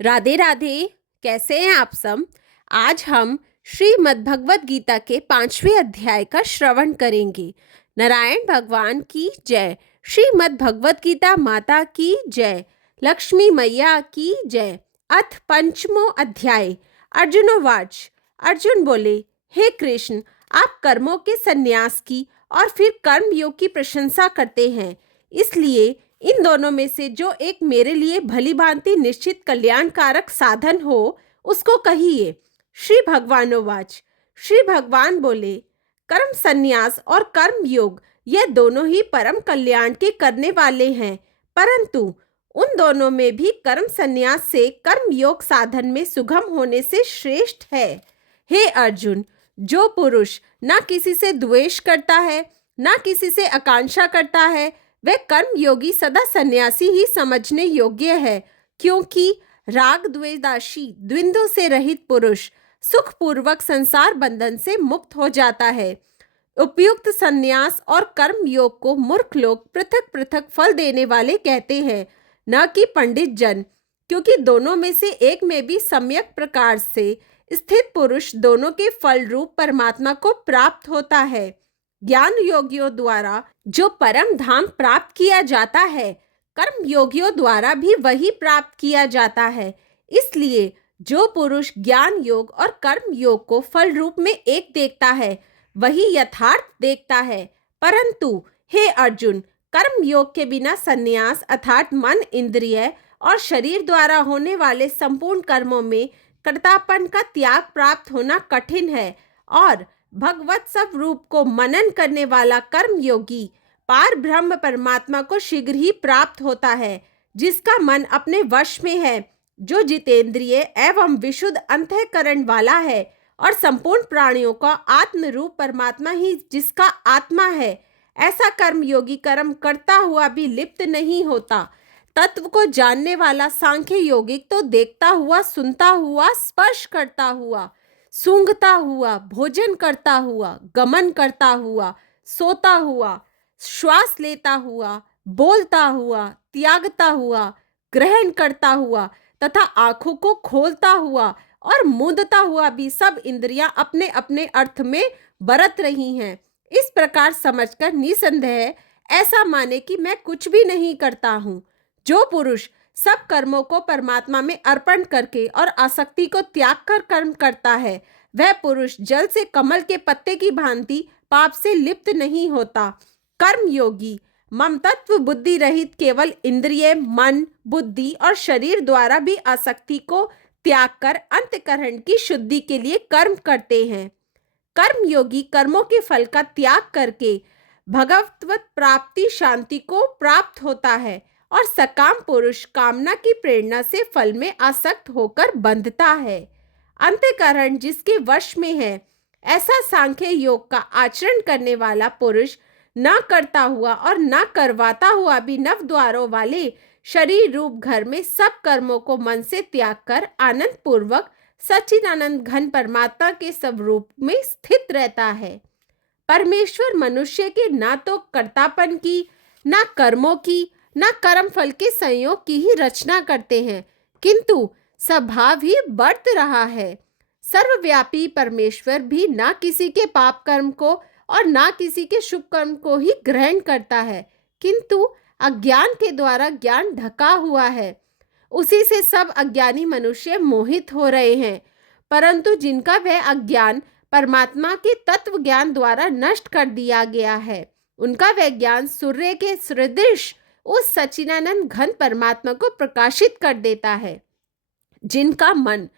राधे राधे। कैसे हैं आप सब। आज हम श्रीमद् भगवत गीता के 5वें अध्याय का श्रवण करेंगे। नारायण भगवान की जय। श्रीमद् भगवत गीता माता की जय। लक्ष्मी मैया की जय। अथ पंचमो अध्याय। अर्जुनोवाच। अर्जुन बोले, हे कृष्ण, आप कर्मों के संन्यास की और फिर कर्म योग की प्रशंसा करते हैं, इसलिए इन दोनों में से जो एक मेरे लिए भली भांति निश्चित कल्याणकारक साधन हो उसको कहिए। श्री भगवानोवाच। श्री भगवान बोले, कर्म संन्यास और कर्म योग ये दोनों ही परम कल्याण के करने वाले हैं, परंतु उन दोनों में भी कर्म संन्यास से कर्म योग साधन में सुगम होने से श्रेष्ठ है। हे अर्जुन, जो पुरुष ना किसी से द्वेष करता है ना किसी से आकांक्षा करता है, वह कर्म योगी सदा सन्यासी ही समझने योग्य है, क्योंकि राग द्वेषाशी द्वंद्व से रहित पुरुष सुखपूर्वक संसार बंधन से मुक्त हो जाता है। उपयुक्त संन्यास और कर्म योग को मूर्ख लोग पृथक पृथक फल देने वाले कहते हैं, न कि पंडित जन, क्योंकि दोनों में से एक में भी सम्यक प्रकार से स्थित पुरुष दोनों के फल रूप परमात्मा को प्राप्त होता है। ज्ञान योगियों द्वारा जो परम धाम प्राप्त किया जाता है, कर्म योगियों द्वारा भी वही प्राप्त किया जाता है। इसलिए जो पुरुष ज्ञान योग और कर्म योग को फल रूप में एक देखता है, वही यथार्थ देखता है। परंतु हे अर्जुन, कर्म योग के बिना संन्यास अर्थात मन, इंद्रिय और शरीर द्वारा होने वाले संपूर्ण कर्मों में कर्तापन का त्याग प्राप्त होना कठिन है, और भगवत स्वरूप को मनन करने वाला कर्म योगी पार ब्रह्म परमात्मा को शीघ्र ही प्राप्त होता है, जिसका मन अपने वश में है, जो जितेंद्रिय एवं विशुद्ध अंतःकरण वाला है, और संपूर्ण प्राणियों का आत्म रूप परमात्मा ही जिसका आत्मा है। ऐसा कर्म योगी कर्म करता हुआ भी लिप्त नहीं होता। तत्व को जानने वाला सांख्य योगिक तो देखता हुआ, सुनता हुआ, स्पर्श करता हुआ, सूंघता हुआ, भोजन करता हुआ, गमन करता हुआ, सोता हुआ, श्वास लेता हुआ, बोलता हुआ, त्यागता हुआ, ग्रहण करता हुआ तथा आंखों को खोलता हुआ और मूंदता हुआ भी सब इंद्रियां अपने अपने अर्थ में बरत रही हैं। इस प्रकार समझकर निसंदेह ऐसा माने कि मैं कुछ भी नहीं करता हूँ। जो पुरुष सब कर्मों को परमात्मा में अर्पण करके और आसक्ति को त्याग कर कर्म करता है, वह पुरुष जल से कमल के पत्ते की भांति पाप से लिप्त नहीं होता। कर्म योगी ममतत्व बुद्धि रहित केवल इंद्रिय, मन, बुद्धि और शरीर द्वारा भी आसक्ति को त्याग कर अंतःकरण की शुद्धि के लिए कर्म करते हैं। कर्म योगी कर्मों के फल का त्याग करके भगवत प्राप्ति शांति को प्राप्त होता है, और सकाम पुरुष कामना की प्रेरणा से फल में आसक्त होकर बंधता है। अंतःकरण जिसके वश में है, ऐसा सांख्य योग का आचरण करने वाला पुरुष न करता हुआ और न करवाता हुआ भी नव द्वारों वाले शरीर रूप घर में सब कर्मों को मन से त्याग कर आनंद पूर्वक सच्चिदानंद घन परमात्मा के स्वरूप में स्थित रहता है। परमेश्वर मनुष्य के ना तो कर्तापन की, ना कर्मों की, ना कर्म फल के संयोग की ही रचना करते हैं, किंतु स्वभाव ही बरत रहा है। सर्वव्यापी परमेश्वर भी ना किसी के पाप कर्म को और ना किसी के शुभ कर्म को ही ग्रहण करता है, किंतु अज्ञान के द्वारा ज्ञान ढका हुआ है। उसी से सब अज्ञानी मनुष्य मोहित हो रहे हैं, परंतु जिनका वह अज्ञान परमात्मा के तत्व ज्ञान द्वारा नष्ट कर दिया गया है, उनका वह ज्ञान सूर्य के सदृश उस सच्चिदानंद घन परमात्मा को प्रकाशित कर देता है। जिनका मन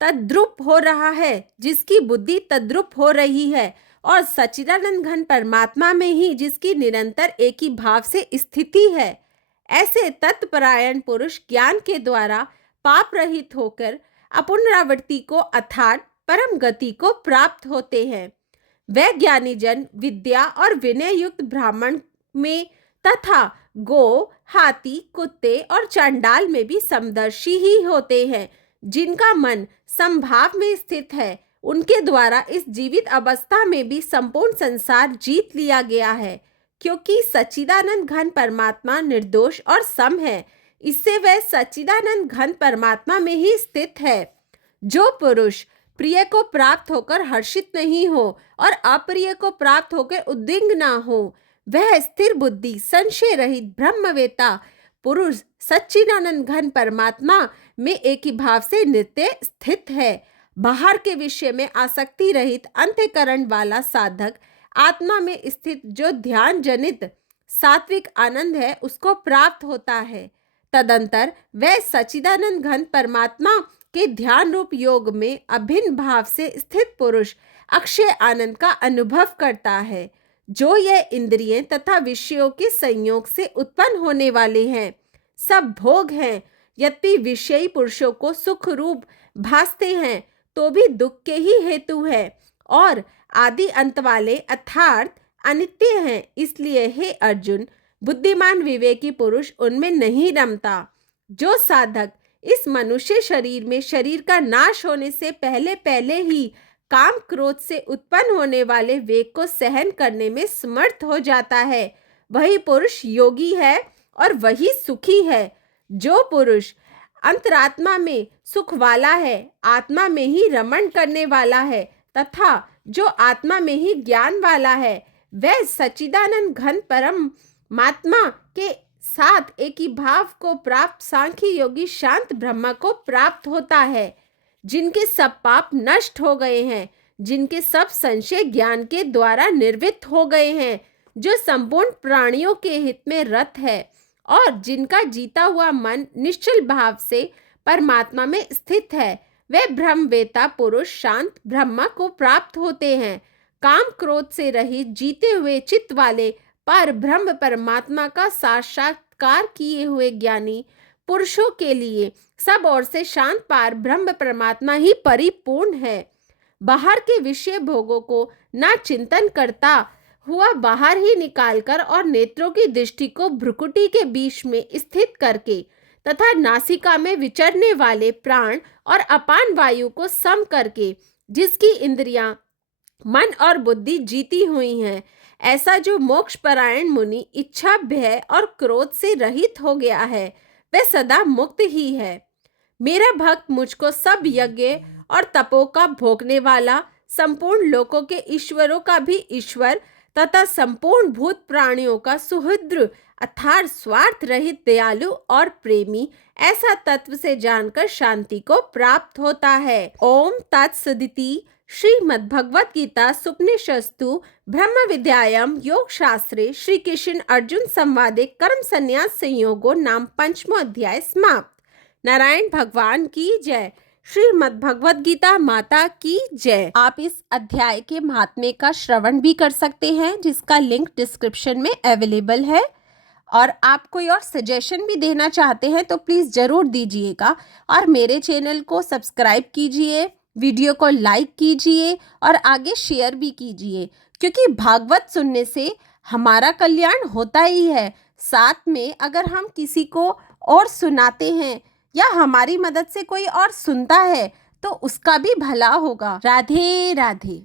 तद्रुप हो रहा है, जिसकी बुद्धि तद्रुप हो रही है, और सच्चिदानंद घन परमात्मा में ही जिसकी निरंतर एक ही भाव से स्थिति है, ऐसे तत्परायण पुरुष ज्ञान के द्वारा पाप रहित होकर अपुनरावृत्ति को अर्थात परम गति को प्राप्त होते हैं। वह ज्ञानी जन विद्या और विनय युक्त ब्राह्मण में तथा गो, हाथी, कुत्ते और चांडाल में भी समदर्शी ही होते हैं। जिनका मन संभाव में स्थित है, उनके द्वारा इस जीवित अवस्था में भी संपूर्ण संसार जीत लिया गया है, क्योंकि सच्चिदानंद घन परमात्मा निर्दोष और सम है। इससे वह सच्चिदानंद घन परमात्मा में ही स्थित है। जो पुरुष प्रिय को प्राप्त होकर हर्षित नहीं हो और अप्रिय को प्राप्त होकर उद्विग्न ना हो, वह स्थिर बुद्धि संशय रहित ब्रह्मवेता पुरुष सच्चिदानंद घन परमात्मा में एक ही भाव से नित्य स्थित है। बाहर के विषय में आसक्ति रहित अंतःकरण वाला साधक आत्मा में स्थित जो ध्यान जनित सात्विक आनंद है उसको प्राप्त होता है। तदंतर वह सच्चिदानंद घन परमात्मा के ध्यान रूप योग में अभिन्न भाव से स्थित पुरुष अक्षय आनंद का अनुभव करता है, जो यह इंद्रियों तथा विषयों के संयोग से उत्पन्न होने वाले हैं। सब भोग हैं, यद्यपि विषयी पुरुषों को सुख रूप भासते हैं तो भी दुख के ही हेतु है और आदि अंत वाले अर्थात अनित्य हैं। इसलिए हे अर्जुन, बुद्धिमान विवेकी पुरुष उनमें नहीं रमता। जो साधक इस मनुष्य शरीर में शरीर का नाश होने से पहले पहले ही काम क्रोध से उत्पन्न होने वाले वेग को सहन करने में समर्थ हो जाता है, वही पुरुष योगी है और वही सुखी है। जो पुरुष अंतरात्मा में सुख वाला है, आत्मा में ही रमण करने वाला है तथा जो आत्मा में ही ज्ञान वाला है, वह सच्चिदानंद घन परमात्मा के साथ एक ही भाव को प्राप्त सांख्य योगी शांत ब्रह्म को प्राप्त होता है। जिनके सब पाप नष्ट हो गए हैं, जिनके सब संशय ज्ञान के द्वारा निर्वृत्त हो गए हैं, जो संपूर्ण प्राणियों के हित में रत है और जिनका जीता हुआ मन निश्चल भाव से परमात्मा में स्थित है, वे ब्रह्मवेता पुरुष शांत ब्रह्मा को प्राप्त होते हैं। काम क्रोध से रहित जीते हुए चित्त वाले पर ब्रह्म परमात्मा का साक्षात्कार किए हुए ज्ञानी पुरुषों के लिए सब ओर से शांत पार ब्रह्म परमात्मा ही परिपूर्ण है। बाहर के विषय भोगों को ना चिंतन करता हुआ बाहर ही निकालकर और नेत्रों की दृष्टि को भ्रुकुटी के बीच में स्थित करके तथा नासिका में विचरने वाले प्राण और अपान वायु को सम करके जिसकी इंद्रियां मन और बुद्धि जीती हुई हैं, ऐसा जो मोक्ष परायण मुनि इच्छा भय और क्रोध से रहित हो गया है, वह सदा मुक्त ही है। मेरा भक्त मुझको सब यज्ञ और तपों का भोगने वाला, संपूर्ण लोकों के ईश्वरों का भी ईश्वर तथा संपूर्ण भूत प्राणियों का सुहृद अर्थात स्वार्थ रहित दयालु और प्रेमी ऐसा तत्व से जानकर शांति को प्राप्त होता है। ओम तत्सदिति। श्रीमद्भगवद गीता सुपनिषस्तु ब्रह्म विद्यायाम योग शास्त्रे श्री कृष्ण अर्जुन संवादे कर्म संन्यास संयोगो नाम 5वां अध्याय समाप्त। नारायण भगवान की जय। श्रीमद्भगवद गीता माता की जय। आप इस अध्याय के महात्म्य का श्रवण भी कर सकते हैं, जिसका लिंक डिस्क्रिप्शन में अवेलेबल है। और आप कोई और सजेशन भी देना चाहते हैं तो प्लीज़ ज़रूर दीजिएगा और मेरे चैनल को सब्सक्राइब कीजिए, वीडियो को लाइक कीजिए और आगे शेयर भी कीजिए, क्योंकि भागवत सुनने से हमारा कल्याण होता ही है। साथ में अगर हम किसी को और सुनाते हैं या हमारी मदद से कोई और सुनता है तो उसका भी भला होगा। राधे राधे।